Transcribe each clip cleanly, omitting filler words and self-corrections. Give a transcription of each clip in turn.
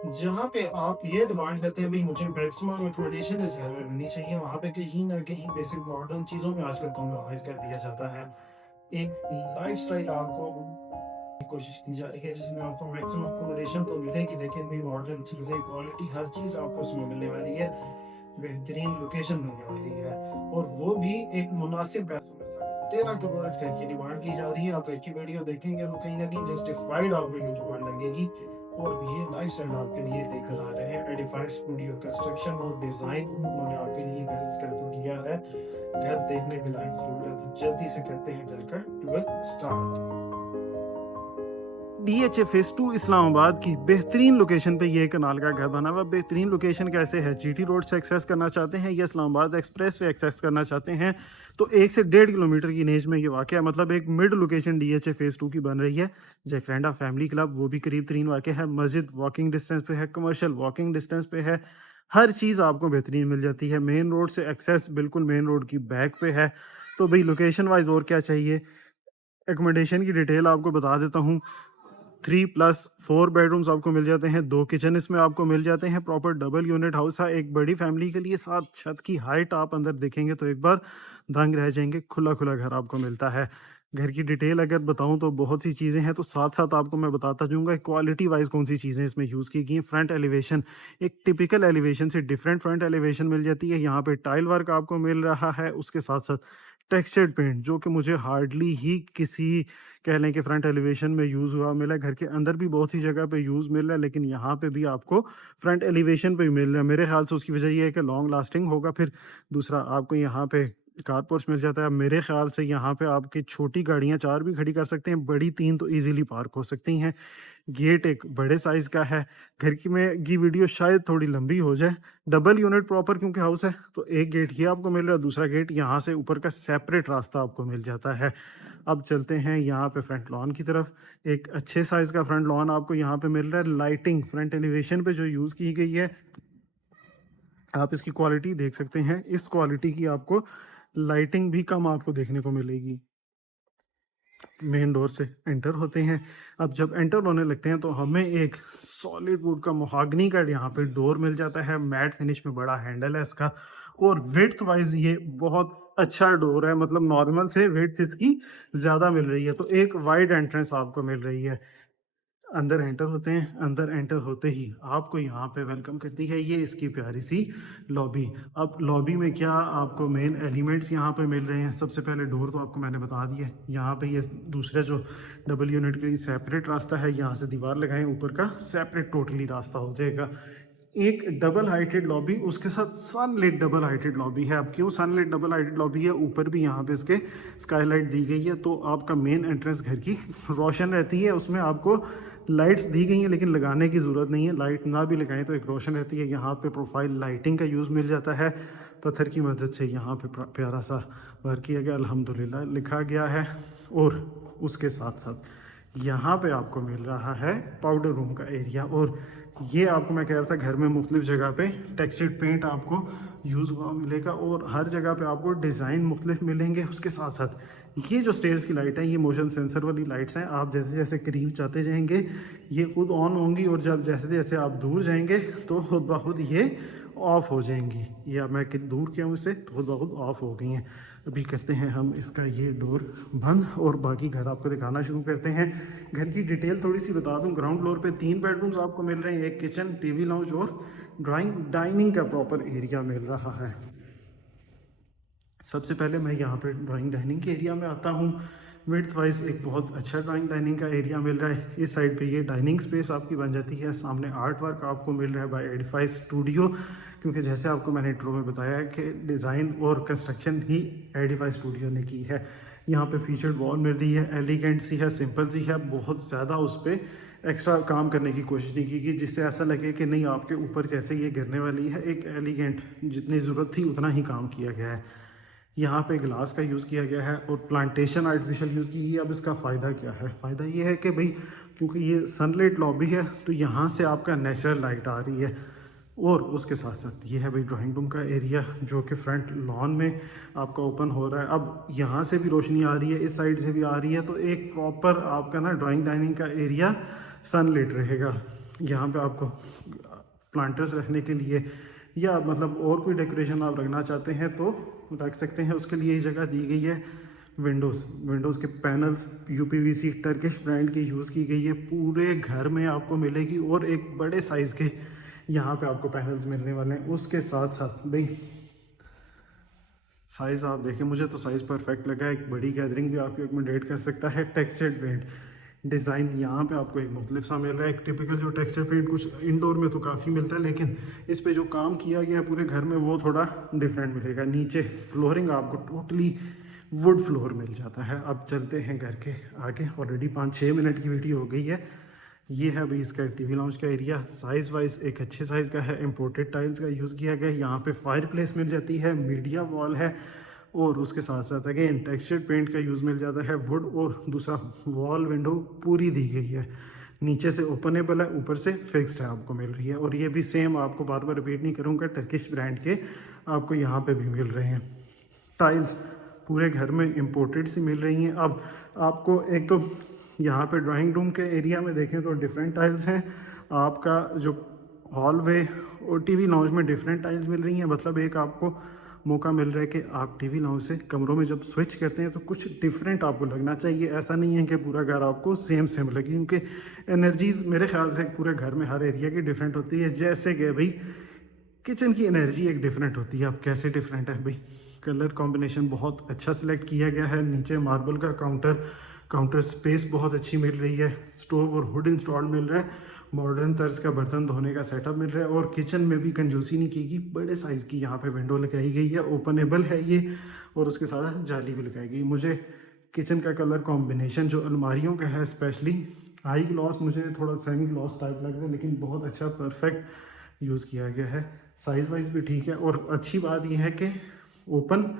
जहाँ पे आप ये डिमांड करते हैं, भई मुझे मैक्सिमम अकोमोडेशन इस घर में मिलनी चाहिए, वहाँ पे कहीं न कहीं बेसिक मॉडर्न चीज़ों में आजकल कॉम्प्रोमाइज़ कर दिया जाता है। एक लाइफ़स्टाइल आपको की कोशिश की जा रही है जिसमें आपको मैक्सिमम अकोमोडेशन तो मिलेगी, लेकिन भी मॉडर्न चीज़ें, क्वालिटी, हर चीज़ आपको उसमें मिलने वाली है। बेहतरीन लोकेशन मिलने वाली है और वो भी एक मुनासिब पैसों में। 13 करोड़ इस घर की डिमांड की जा रही है। आप घर की वीडियो देखेंगे तो कहीं न कहीं जस्टिफाइड आपको ये डिमांड लगेगी और ये लाइफ़स्टाइल आपके लिए लेकर आ रहे हैं। एडिफाई स्टूडियो कंस्ट्रक्शन और डिज़ाइन उन्होंने आपके लिए घर इस घर को किया है। घर देखने के लायक ज़रूर है, तो जल्दी से करते हैं घर का tour start. DHA phase 2 Islamabad की बेहतरीन लोकेशन पे ये कनाल का घर बना हुआ। बेहतरीन लोकेशन कैसे है, जीटी रोड से एक्सेस करना चाहते हैं या इस्लामाबाद एक्सप्रेस वे एक्सेस करना चाहते हैं तो 1 से 1.5 किलोमीटर की रेंज में ये वाक़ है। मतलब एक मिड लोकेशन डीएचए फेज 2 की बन रही है। जयफ्रेंडा फैमिली क्लब वो भी करीब तरीन वाक़ है। मस्जिद वॉकिंग डिस्टेंस पे है, कमर्शियल वॉकिंग डिस्टेंस पे है। हर चीज़ आपको बेहतरीन मिल जाती है। मेन रोड से एक्सेस बिल्कुल मेन रोड की बैक पे है। तो भाई लोकेशन वाइज और क्या चाहिए। एकोमोडेशन की डिटेल आपको बता देता हूँ। 3+4 बेडरूम्स आपको मिल जाते हैं, 2 किचन इसमें आपको मिल जाते हैं। प्रॉपर डबल यूनिट हाउस है एक बड़ी फैमिली के लिए। साथ छत की हाइट आप अंदर देखेंगे तो एक बार दंग रह जाएंगे। खुला खुला घर आपको मिलता है। घर की डिटेल अगर बताऊं तो बहुत सी चीज़ें हैं, तो साथ साथ आपको मैं बताता जाऊंगा क्वालिटी वाइज कौन सी चीज़ें इसमें यूज़ की गई हैं। फ्रंट एलिवेशन एक टिपिकल एलिवेशन से डिफरेंट फ्रंट एलिवेशन मिल जाती है। यहाँ पे टाइल वर्क आपको मिल रहा है, उसके साथ साथ टेक्सचर्ड पेंट जो कि मुझे हार्डली ही किसी कह लें कि फ्रंट एलिवेशन में यूज़ हुआ मिला है। घर के अंदर भी बहुत सी जगह पे यूज़ मिल रहा है, लेकिन यहाँ पे भी आपको फ्रंट एलिवेशन पे ही मिल रहा है। मेरे ख्याल से उसकी वजह ये है कि लॉन्ग लास्टिंग होगा। फिर दूसरा आपको यहाँ पे कार पोर्च मिल जाता है। मेरे ख्याल से यहाँ पे आपकी छोटी गाड़ियाँ 4 भी खड़ी कर सकते हैं, बड़ी 3 तो ईजिली पार्क हो सकती हैं। गेट एक बड़े साइज़ का है। घर की वीडियो शायद थोड़ी लंबी हो जाए। डबल यूनिट प्रॉपर क्योंकि हाउस है, तो एक गेट ये आपको मिल रहा है, दूसरा गेट यहाँ से ऊपर का सेपरेट रास्ता आपको मिल जाता है। अब चलते हैं यहाँ पे फ्रंट लॉन की तरफ। एक अच्छे साइज़ का फ्रंट लॉन आपको यहाँ पे मिल रहा है। लाइटिंग फ्रंट एलिवेशन पे जो यूज़ की गई है, आप इसकी क्वालिटी देख सकते हैं। इस क्वालिटी की आपको लाइटिंग भी कम आपको देखने को मिलेगी। मेन डोर से एंटर होते हैं। अब जब एंटर होने लगते हैं तो हमें एक सॉलिड वुड का मोहागनी का यहाँ पे डोर मिल जाता है। मैट फिनिश में बड़ा हैंडल है इसका और विड्थ वाइज ये बहुत अच्छा डोर है। मतलब नॉर्मल से विड्थ इसकी ज़्यादा मिल रही है, तो एक वाइड एंट्रेंस आपको मिल रही है। अंदर एंटर होते हैं। अंदर एंटर होते ही आपको यहाँ पे वेलकम करती है ये इसकी प्यारी सी लॉबी। अब लॉबी में क्या आपको मेन एलिमेंट्स यहाँ पे मिल रहे हैं। सबसे पहले डोर तो आपको मैंने बता दिया है। यहाँ पे ये दूसरा जो डबल यूनिट के लिए सेपरेट रास्ता है, यहाँ से दीवार लगाएं, ऊपर का सेपरेट टोटली रास्ता हो जाएगा। एक डबल हाइटेड लॉबी, उसके साथ सनलाइट डबल हाइटेड लॉबी है। अब क्यों सनलाइट डबल हाइटेड लॉबी है, ऊपर भी यहाँ पे इसके स्काईलाइट दी गई है, तो आपका मेन एंट्रेंस घर की रोशन रहती है। उसमें आपको लाइट्स दी गई हैं लेकिन लगाने की ज़रूरत नहीं है। लाइट ना भी लगाएं तो एक रोशन रहती है। यहाँ पे प्रोफाइल लाइटिंग का यूज़ मिल जाता है। पत्थर की मदद से यहाँ पे प्यारा सा वर्क किया गया, अल्हम्दुलिल्लाह लिखा गया है। और उसके साथ साथ यहाँ पे आपको मिल रहा है पाउडर रूम का एरिया। और ये आपको मैं कह रहा था, घर में मुख्तलिफ जगह पे टेक्सचर्ड पेंट आपको यूज़ हुआ मिलेगा और हर जगह पे आपको डिज़ाइन मुख्तलिफ मिलेंगे। उसके साथ साथ ये जो स्टेयर्स की लाइट है, ये मोशन सेंसर वाली लाइट्स हैं। आप जैसे जैसे करीब जाते जाएंगे ये खुद ऑन होंगी और जब जैसे जैसे आप दूर जाएंगे तो खुद ब खुद ये ऑफ़ हो जाएंगी। ये अब मैं दूर किया हूँ इससे तो खुद ब खुद ऑफ़ हो गई हैं। अभी करते हैं हम इसका ये डोर बंद और बाकी घर आपको दिखाना शुरू करते हैं। घर की डिटेल थोड़ी सी बता दूं। ग्राउंड फ्लोर पे 3 बेडरूम्स आपको मिल रहे हैं, एक किचन, टीवी लाउंज और ड्राइंग डाइनिंग का प्रॉपर एरिया मिल रहा है। सबसे पहले मैं यहाँ पे ड्राइंग डाइनिंग के एरिया में आता हूँ। विड्थ वाइज एक बहुत अच्छा ड्राइंग डाइनिंग का एरिया मिल रहा है। इस साइड पे ये डाइनिंग स्पेस आपकी बन जाती है। सामने आर्ट वर्क आपको मिल रहा है बाय एडिफाई स्टूडियो, क्योंकि जैसे आपको मैंने इंट्रो में बताया है कि डिज़ाइन और कंस्ट्रक्शन ही एडिफाई स्टूडियो ने की है। यहाँ पे फीचर्ड वॉल मिल रही है, एलिगेंट सी है, सिंपल सी है। बहुत ज़्यादा उस पर एक्स्ट्रा काम करने की कोशिश नहीं की गई जिससे ऐसा लगे कि नहीं आपके ऊपर जैसे ये गिरने वाली है। एक एलिगेंट जितनी ज़रूरत थी उतना ही काम किया गया है। यहाँ पे ग्लास का यूज़ किया गया है और प्लांटेशन आर्टिफिशियल यूज़ की गई है। अब इसका फ़ायदा क्या है, फ़ायदा ये है कि भाई क्योंकि ये सनलाइट लॉबी है तो यहाँ से आपका नेचुरल लाइट आ रही है। और उसके साथ साथ ये है भाई ड्राइंग रूम का एरिया जो कि फ्रंट लॉन में आपका ओपन हो रहा है। अब यहाँ से भी रोशनी आ रही है, इस साइड से भी आ रही है, तो एक प्रॉपर आपका ना ड्राइंग डाइनिंग का एरिया सनलाइट रहेगा। यहाँ पे आपको प्लांटर्स रखने के लिए या मतलब और कोई डेकोरेशन आप रखना चाहते हैं तो रख सकते हैं, उसके लिए ये जगह दी गई है। विंडोज़ के पैनल्स यूपीवीसी टर्किश ब्रांड की यूज़ की गई है, पूरे घर में आपको मिलेगी। और एक बड़े साइज़ के यहाँ पे आपको पैनल्स मिलने वाले हैं। उसके साथ साथ भाई साइज़ आप देखें, मुझे तो साइज़ परफेक्ट लगा है, एक बड़ी गैदरिंग भी आपको एकोमोडेट कर सकता है। टेक्सचर्ड पेंट डिज़ाइन यहाँ पे आपको एक मुख्तलिफ सा मिल रहा है। एक टिपिकल जो टेक्सचर पेंट कुछ इंडोर में तो काफ़ी मिलता है, लेकिन इस पे जो काम किया गया है पूरे घर में वो थोड़ा डिफरेंट मिलेगा। नीचे फ्लोरिंग आपको टोटली वुड फ्लोर मिल जाता है। अब चलते हैं घर के आगे, ऑलरेडी 5-6 मिनट की वीडियो हो गई है। ये है भाई इसका टीवी लॉन्च का एरिया। साइज़ वाइज एक अच्छे साइज़ का है, इम्पोर्टेड टाइल्स का यूज़ किया गया है। यहाँ पे फायर प्लेस मिल जाती है, मीडिया वॉल है, और उसके साथ साथ अगेन टेक्सचर्ड पेंट का यूज़ मिल जाता है, वुड, और दूसरा वॉल विंडो पूरी दी गई है। नीचे से ओपनेबल है, ऊपर से फिक्स्ड है, आपको मिल रही है। और ये भी सेम, आपको बार बार रिपीट नहीं करूँगा, टर्किश ब्रांड के आपको यहाँ पे भी मिल रहे हैं। टाइल्स पूरे घर में इम्पोर्टेड सी मिल रही हैं। अब आपको एक तो यहाँ पे ड्राइंग रूम के एरिया में देखें तो डिफरेंट टाइल्स हैं। आपका जो हॉलवे और टीवी लाउंज में डिफरेंट टाइल्स मिल रही हैं। मतलब एक आपको मौका मिल रहा है कि आप टीवी लाउंज से कमरों में जब स्विच करते हैं तो कुछ डिफरेंट आपको लगना चाहिए। ऐसा नहीं है कि पूरा घर आपको सेम सेम लगे, क्योंकि एनर्जीज मेरे ख्याल से पूरे घर में हर एरिया की डिफरेंट होती है। जैसे कि भाई किचन की एनर्जी एक डिफरेंट होती है। अब कैसे डिफरेंट है भाई, कलर कॉम्बिनेशन बहुत अच्छा सिलेक्ट किया गया है। नीचे मार्बल का काउंटर स्पेस बहुत अच्छी मिल रही है। स्टोव और हुड इंस्टॉल मिल रहा है। मॉडर्न तर्ज का बर्तन धोने का सेटअप मिल रहा है। और किचन में भी कंजूसी नहीं की गई, बड़े साइज़ की यहाँ पे विंडो लगाई गई है, ओपनेबल है ये, और उसके साथ जाली भी लगाई गई। मुझे किचन का कलर कॉम्बिनेशन जो अलमारियों का है, स्पेशली आई ग्लॉस, मुझे थोड़ा सेमी ग्लॉस टाइप लग रहा है, लेकिन बहुत अच्छा परफेक्ट यूज़ किया गया है। साइज़ वाइज भी ठीक है। और अच्छी बात यह है कि ओपन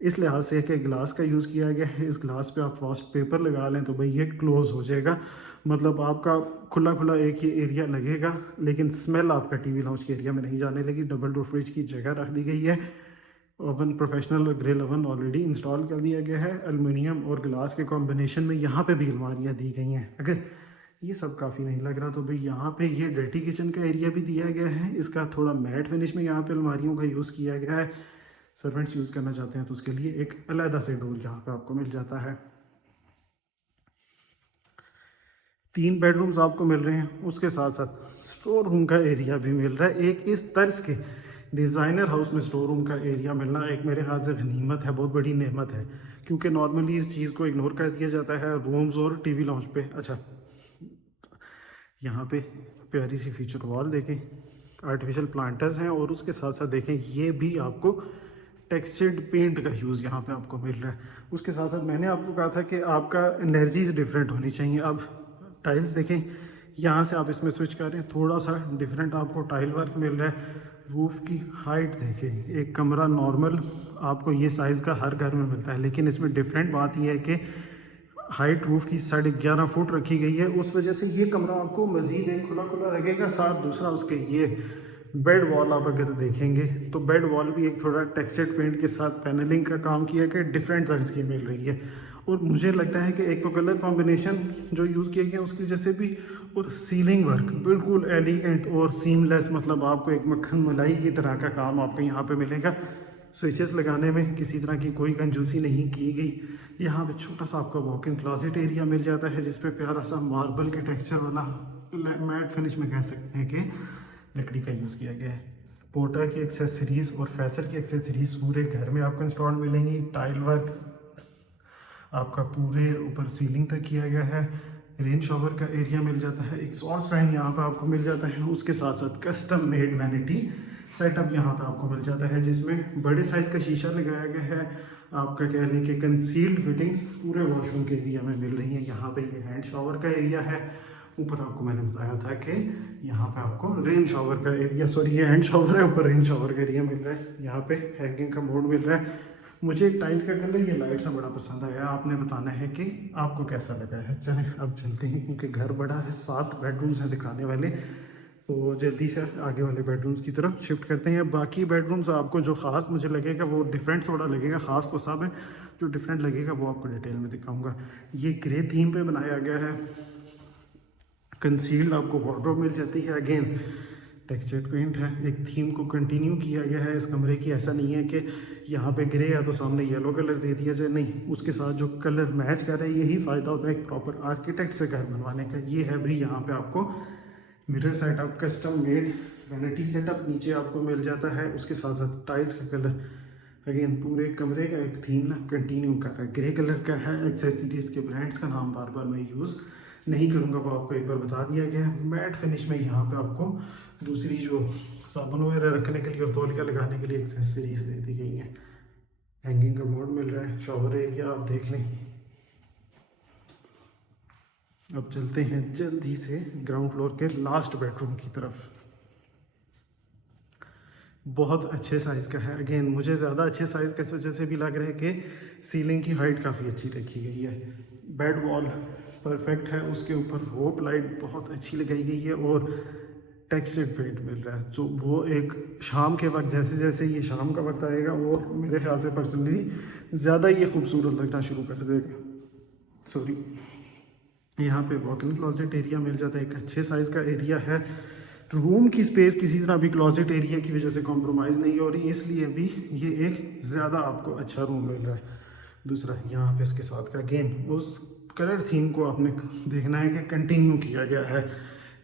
इस लिहाज से है कि ग्लास का यूज़ किया गया है। इस ग्लास पे आप वॉश पेपर लगा लें तो भाई ये क्लोज़ हो जाएगा, मतलब आपका खुला खुला एक ही एरिया लगेगा, लेकिन स्मेल आपका टीवी लाउंज के एरिया में नहीं जाने लगी। डबल डोर फ्रिज की जगह रख दी गई है। Oven professional grill oven already install कर दिया गया है। एल्युमिनियम और ग्लास के कॉम्बिनेशन में यहाँ पे भी अलमारियाँ दी गई हैं। अगर ये सब काफ़ी नहीं लग रहा तो भाई यहाँ पे ये डर्टी किचन का एरिया भी दिया गया है। इसका थोड़ा मैट फिनिश में यहाँ पे अलमारियों का यूज़ किया गया है। सर्वेंट्स यूज़ करना चाहते हैं तो उसके लिए एक अलग से डोर यहाँ पे आपको मिल जाता है। 3 बेडरूम्स आपको मिल रहे हैं। उसके साथ साथ स्टोर रूम का एरिया भी मिल रहा है। एक इस तर्ज के डिज़ाइनर हाउस में स्टोर रूम का एरिया मिलना एक मेरे ख्याल से गनीमत है, बहुत बड़ी नेमत है, क्योंकि नॉर्मली इस चीज़ को इग्नोर कर दिया जाता है रूम्स और टीवी लाउंज पे। अच्छा, यहाँ पे प्यारी सी फीचर वॉल देखें, आर्टिफिशियल प्लांटर्स हैं, और उसके साथ साथ देखें ये भी आपको टेक्सचर्ड पेंट का यूज़ यहाँ पे आपको मिल रहा है। उसके साथ साथ मैंने आपको कहा था कि आपका एनर्जीज डिफरेंट होनी चाहिए। अब टाइल्स देखें, यहाँ से आप इसमें स्विच करें, थोड़ा सा डिफरेंट आपको टाइल वर्क मिल रहा है। रूफ़ की हाइट देखें, एक कमरा नॉर्मल आपको ये साइज़ का हर घर में मिलता है, लेकिन इसमें डिफरेंट बात यह है कि हाइट रूफ़ की 11.5 फुट रखी गई है। उस वजह से ये कमरा आपको मज़ीद एक खुला खुला लगेगा। साथ दूसरा उसके ये बेड वॉल आप अगर देखेंगे तो बेड वॉल भी एक थोड़ा टेक्सचर्ड पेंट के साथ पैनलिंग का काम किया गया, डिफरेंट तर्ज की मिल रही है। और मुझे लगता है कि एक तो कलर कॉम्बिनेशन जो यूज़ किया गया उसकी वजह से भी, और सीलिंग वर्क बिल्कुल एलिगेंट और सीमलेस, मतलब आपको एक मक्खन मलाई की तरह का काम आपको यहाँ पे मिलेगा। स्विचेस लगाने में किसी तरह की कोई कंजूसी नहीं की गई। यहाँ पे छोटा सा आपका वॉक इन क्लोजेट एरिया मिल जाता है, जिसपे प्यारा सा मार्बल के टेक्सचर वाला मैट फिनिश में कह सकते हैं कि लकड़ी का यूज़ किया गया है। पोर्टा की एक्सेसरीज़ और फैसर की एक्सेसरीज़ पूरे घर में आपको इंस्टॉल मिलेंगी। टाइल वर्क आपका पूरे ऊपर सीलिंग तक किया गया है। रेन शॉवर का एरिया मिल जाता है। एग्जॉस्ट फैन यहाँ पे आपको मिल जाता है। उसके साथ साथ कस्टम मेड वैनिटी सेटअप यहाँ पे आपको मिल जाता है, जिसमें बड़े साइज़ का शीशा लगाया गया है। आपका कह लें कि कंसील्ड फिटिंग्स पूरे वॉशरूम के एरिया में मिल रही हैं। यहाँ पे ये हैंड शावर का एरिया है। ऊपर आपको मैंने बताया था कि यहाँ पे आपको रेन शावर का एरिया, सॉरी ये हैंड शावर है, ऊपर रेन शावर का एरिया मिल रहा है। यहाँ पे हैंगिंग का मोड मिल रहा है। मुझे टाइल्स का कलर ये लाइट सा बड़ा पसंद आया। आपने बताना है कि आपको कैसा लगा है। चलें अब चलते हैं, क्योंकि घर बड़ा है, 7 बेडरूम्स हैं दिखाने वाले, तो जल्दी से आगे वाले बेडरूम्स की तरफ शिफ्ट करते हैं। बाकी बेडरूम्स आपको जो ख़ास मुझे लगेगा वो डिफरेंट थोड़ा लगेगा, ख़ास तो सब है, जो डिफरेंट लगेगा वो आपको डिटेल में दिखाऊंगा। ये ग्रे थीम पे बनाया गया है। कंसील्ड आपको वार्डरोब मिल जाती है। अगेन टेक्सचर्ड पेंट है, एक थीम को कंटिन्यू किया गया है इस कमरे की। ऐसा नहीं है कि यहाँ पे ग्रे है तो सामने येलो कलर दे दिया जाए, नहीं, उसके साथ जो कलर मैच कर रहा है, यही फ़ायदा होता है एक प्रॉपर आर्किटेक्ट से घर बनवाने का। ये है भाई यहाँ पे आपको mirror setup, custom made vanity setup नीचे आपको मिल जाता है, उसके साथ साथ टाइल्स का कलर। अगेन पूरे कमरे का एक थीम ना कंटिन्यू कर रहा है, ग्रे कलर का है। एक्सेसरीज के ब्रांड्स का नाम बार बार मैं यूज़ नहीं करूँगा, वो आपको एक बार बता दिया गया है। मैट फिनिश में यहाँ पे आपको दूसरी जो साबुन वगैरह रखने के लिए और तौलिया लगाने के लिए एक्सेसरीज दे दी गई हैं। हैंगिंग कमोड मिल रहा है, शॉवर एरिया आप देख लें। अब चलते हैं जल्दी से ग्राउंड फ्लोर के लास्ट बेडरूम की तरफ। बहुत अच्छे साइज़ का है। अगेन मुझे ज़्यादा अच्छे साइज़ के वजह से भी लग रहा है कि सीलिंग की हाइट काफ़ी अच्छी रखी गई है। बेड वॉल परफेक्ट है, उसके ऊपर रोप लाइट बहुत अच्छी लगाई गई है और टेक्सचर्ड पेंट मिल रहा है। तो वो एक शाम के वक्त, जैसे जैसे ये शाम का वक्त आएगा, वो मेरे ख्याल से पर्सनली ज़्यादा ये खूबसूरत लगना शुरू कर देगा। सॉरी, यहाँ पे वॉक इन क्लोजेट एरिया मिल जाता है, एक अच्छे साइज़ का एरिया है। रूम की स्पेस किसी तरह भी क्लोजेट एरिया की वजह से कॉम्प्रोमाइज़ नहीं हो रही, इसलिए भी ये एक ज़्यादा आपको अच्छा रूम मिल रहा है। दूसरा यहाँ पे इसके साथ का गेम, उस कलर थीम को आपने देखना है कि कंटिन्यू किया गया है।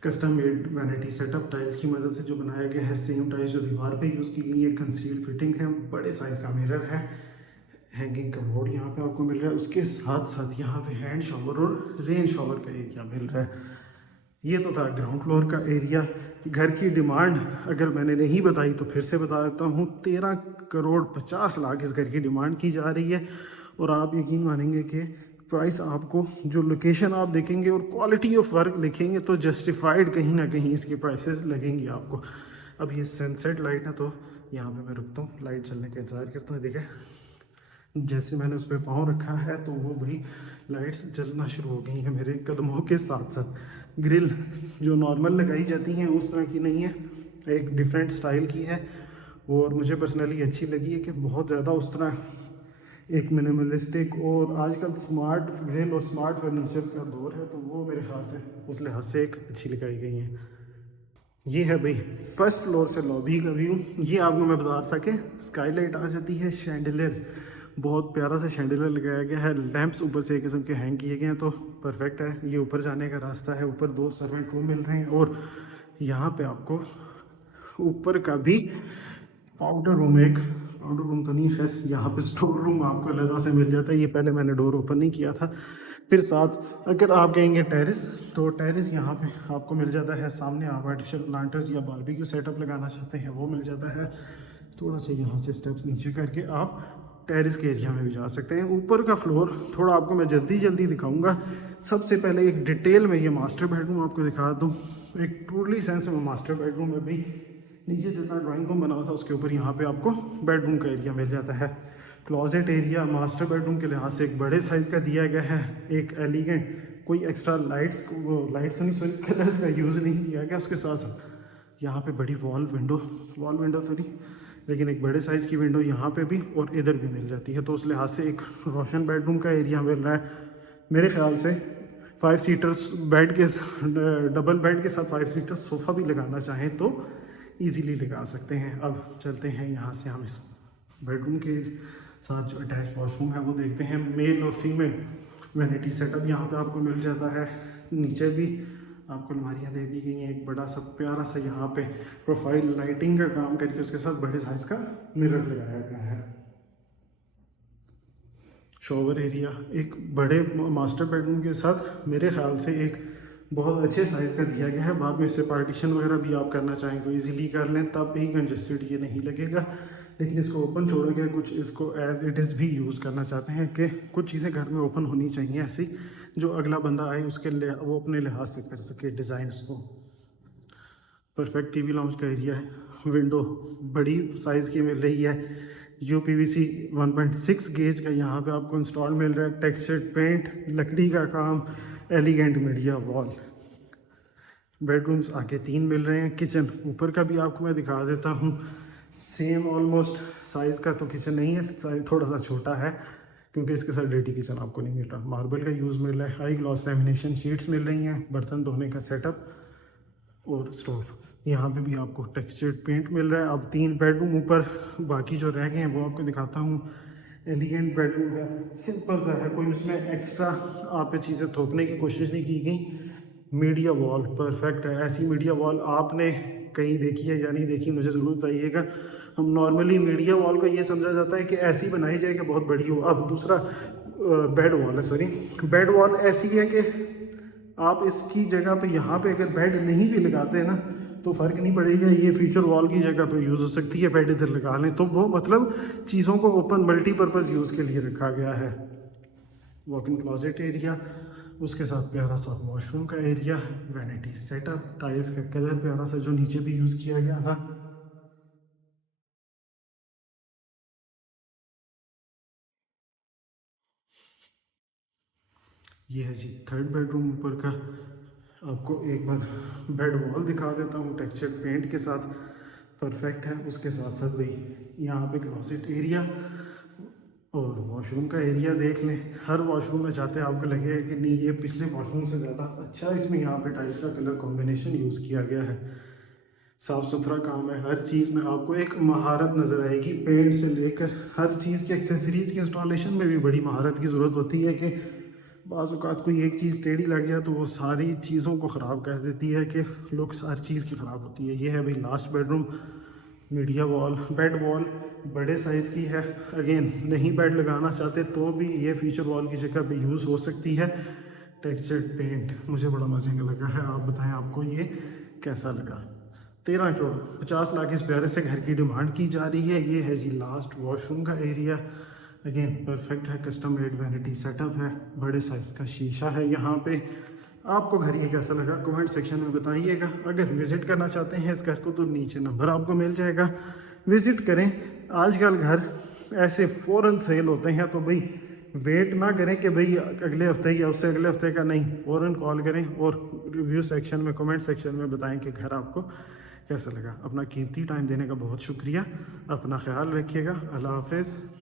Custom made vanity setup tiles की मदद से जो बनाया गया है, सेम टाइल्स जो दीवार पे यूज़ की गई है, कंसील्ड फिटिंग है, बड़े साइज़ का मिरर है, हैंगिंग कमोड यहाँ पे आपको मिल रहा है। उसके साथ साथ यहाँ पे हैंड शावर और रेन शावर का एरिया मिल रहा है। ये तो था ग्राउंड फ्लोर का एरिया। घर की डिमांड अगर मैंने नहीं बताई तो फिर से बता देता हूँ, 13,50,00,000 इस घर की डिमांड की जा रही है। और आप यकीन मानेंगे कि प्राइस आपको, जो लोकेशन आप देखेंगे और क्वालिटी ऑफ वर्क देखेंगे तो जस्टिफाइड कहीं ना कहीं इसकी प्राइसेस लगेंगी आपको। अब ये सनसेट लाइट है तो यहाँ पे मैं रुकता हूँ, लाइट चलने का इंतज़ार करता हूँ। देखें जैसे मैंने उस पर पाँव रखा है तो वो भाई लाइट्स जलना शुरू हो गई हैं मेरे कदमों के साथ साथ। ग्रिल जो नॉर्मल लगाई जाती हैं उस तरह की नहीं है, एक डिफरेंट स्टाइल की है और मुझे पर्सनली अच्छी लगी है कि बहुत ज़्यादा उस तरह एक मिनिमलिस्टिक, और आजकल स्मार्ट ग्रिल और स्मार्ट फर्नीचर का दौर है तो वो मेरे ख्याल से उस लिहाज से एक अच्छी लगाई गई हैं। ये है भाई फर्स्ट फ्लोर से लॉबी का व्यू। ये आपको मैं बता रहा था कि स्काईलाइट आ जाती है, शैंडलियर्स बहुत प्यारा सा शैंडलियर लगाया गया है, लैंप्स ऊपर से एक किस्म के हैंग किए गए हैं तो परफेक्ट है। ये ऊपर जाने का रास्ता है, ऊपर 2 सर्वेंट रूम मिल रहे हैं और यहाँ पे आपको ऊपर का भी पाउडर रूम, एक पाउडर रूम तो नहीं है खैर, यहाँ पे स्टोर रूम आपको अलग से मिल जाता है। ये पहले मैंने डोर ओपन नहीं किया था। फिर साथ अगर आप कहेंगे टेरेस, तो टेरेस यहाँ पे आपको मिल जाता है। सामने आप आर्टिफिशियल प्लांटर्स या बारबेक्यू सेटअप लगाना चाहते हैं वो मिल जाता है। थोड़ा सा यहाँ से स्टेप्स नीचे करके आप टेरेस के एरिया में भी जा सकते हैं। ऊपर का फ्लोर थोड़ा आपको मैं जल्दी दिखाऊंगा। सबसे पहले एक डिटेल में ये मास्टर बेडरूम आपको दिखा दूँ। एक ट्रूली सेंस में मास्टर बेडरूम है भाई। नीचे जितना ड्राइंग रूम बना हुआ था उसके ऊपर यहाँ पे आपको बेडरूम का एरिया मिल जाता है। क्लोजेट एरिया मास्टर बेडरूम के लिहाज से एक बड़े साइज़ का दिया गया है, एक एलिगेंट, कोई एक्स्ट्रा लाइट्स नहीं सॉरी कलर्स का यूज़ नहीं किया गया। उसके साथ साथ यहाँ पे बड़ी वॉल विंडो तो नहीं लेकिन एक बड़े साइज़ की विंडो यहाँ पे भी और इधर भी मिल जाती है, तो उस लिहाज से एक रोशन बेडरूम का एरिया मिल रहा है। मेरे ख्याल से 5 सीटर्स बेड के डबल बेड के साथ 5 सीटर सोफ़ा भी लगाना चाहें तो इजीली लगा सकते हैं। अब चलते हैं यहाँ से हम इस बेडरूम के साथ जो अटैच वॉशरूम है वो देखते हैं। मेल और फीमेल वैनिटी सेटअप यहाँ पे आपको मिल जाता है। नीचे भी आपको अलमारियाँ दे दी गई हैं, एक बड़ा सा प्यारा सा यहाँ पे प्रोफाइल लाइटिंग का काम करके उसके साथ बड़े साइज़ का मिरर लगाया गया है। शॉवर एरिया एक बड़े मास्टर बेडरूम के साथ मेरे ख्याल से एक बहुत अच्छे साइज़ का दिया गया है। बाद में इससे पार्टीशन वगैरह भी आप करना चाहें तो इजीली कर लें, तब भी कंजस्टेड ये नहीं लगेगा। लेकिन इसको ओपन छोड़ा गया, कुछ इसको एज इट इज़ भी यूज़ करना चाहते हैं कि कुछ चीज़ें घर में ओपन होनी चाहिए ऐसी जो अगला बंदा आए उसके लिए वो अपने लिहाज से कर सके डिज़ाइंस को। परफेक्ट टीवी लाउंज का एरिया है। विंडो बड़ी साइज़ की मिल रही है, UPVC 1.6 गेज का यहाँ पे आपको इंस्टॉल मिल रहा है। टेक्सचर्ड पेंट, लकड़ी का काम, एलिगेंट मीडिया वॉल। बेडरूम्स आगे 3 मिल रहे हैं। किचन ऊपर का भी आपको मैं दिखा देता हूँ। सेम ऑलमोस्ट साइज़ का तो किचन नहीं है, साइज थोड़ा सा छोटा है। क्योंकि इसके साथ रेडी किचन आपको नहीं मिल रहा। मार्बल का यूज़ मिल रहा है, हाई ग्लॉस लैमिनेशन शीट्स मिल रही हैं, बर्तन धोने का सेटअप और स्टोव। यहाँ पे भी आपको टेक्सचर्ड पेंट मिल रहा है। अब 3 बेडरूम ऊपर, बाकी जो रह गए हैं वो आपको दिखाता हूँ। एलिगेंट बेडरूम है, सिंपल सा है, कोई उसमें एक्स्ट्रा आप पे चीज़ें थोपने की कोशिश नहीं की गई। मीडिया वॉल परफेक्ट है। ऐसी मीडिया वॉल आपने कहीं देखी है या नहीं देखी, मुझे ज़रूर बताइएगा। हम नॉर्मली मीडिया वॉल को ये समझा जाता है कि ऐसी बनाई जाए कि बहुत बड़ी हो। अब दूसरा बेड वॉल है, सॉरी, बेड वॉल ऐसी है कि आप इसकी जगह पे यहाँ पे अगर बेड नहीं भी लगाते हैं ना तो फ़र्क नहीं पड़ेगा, ये फ्यूचर वॉल की जगह पे यूज़ हो सकती है। बेड इधर लगा लें तो वो मतलब चीज़ों को ओपन मल्टीपर्पज़ यूज़ के लिए रखा गया है। वॉक इन क्लोजेट एरिया, उसके साथ प्यारा सा वॉशरूम का एरिया, वैनिटी सेटअप, टाइल्स का कलर प्यारा सा जो नीचे भी यूज़ किया गया था। ये है जी 3rd बेडरूम ऊपर का। आपको एक बार बेड वॉल दिखा देता हूँ, टेक्सचर पेंट के साथ परफेक्ट है। उसके साथ साथ भाई यहाँ पे क्लोजेट एरिया और वॉशरूम का एरिया देख लें। हर वॉशरूम में जाते हैं आपको लगेगा कि नहीं ये पिछले वॉशरूम से ज़्यादा अच्छा, इसमें यहाँ पे टाइल्स का कलर कॉम्बिनेशन यूज़ किया गया है। साफ़ सुथरा काम है, हर चीज़ में आपको एक महारत नज़र आएगी। पेंट से लेकर हर चीज़ की एक्सेसरीज़ की इंस्टॉलेशन में भी बड़ी महारत की ज़रूरत होती है कि बाज़ औक़ात कोई एक चीज़ टेढ़ी लग जाए तो वो सारी चीज़ों को ख़राब कर देती है कि लुक्स हर चीज़ की ख़राब होती है। ये है भाई last bedroom. Media wall, bed wall बड़े साइज़ की है। अगेन नहीं बेड लगाना चाहते तो भी ये फीचर वॉल की जगह पे यूज़ हो सकती है। टेक्सचर्ड पेंट मुझे बड़ा मज़े का लगा है। आप बताएं आपको ये कैसा लगा। 13 करोड़ 50 लाख इस प्यारे से घर की डिमांड की जा रही है। ये है जी लास्ट वॉशरूम का एरिया। अगेन परफेक्ट है, कस्टम मेड वैनिटी सेटअप है, बड़े साइज़ का शीशा है यहाँ पे। आपको घर ये कैसा लगा कमेंट सेक्शन में बताइएगा। अगर विज़िट करना चाहते हैं इस घर को तो नीचे नंबर आपको मिल जाएगा, विज़िट करें। आजकल घर ऐसे फ़ौरन सेल होते हैं तो भाई वेट ना करें कि भाई अगले हफ्ते या उससे अगले हफ्ते का, नहीं, फ़ौरन कॉल करें और रिव्यू सेक्शन में कमेंट सेक्शन में बताएं कि घर आपको कैसा लगा। अपना कीमती टाइम देने का बहुत शुक्रिया। अपना ख्याल रखिएगा। अल्लाह हाफ़िज़।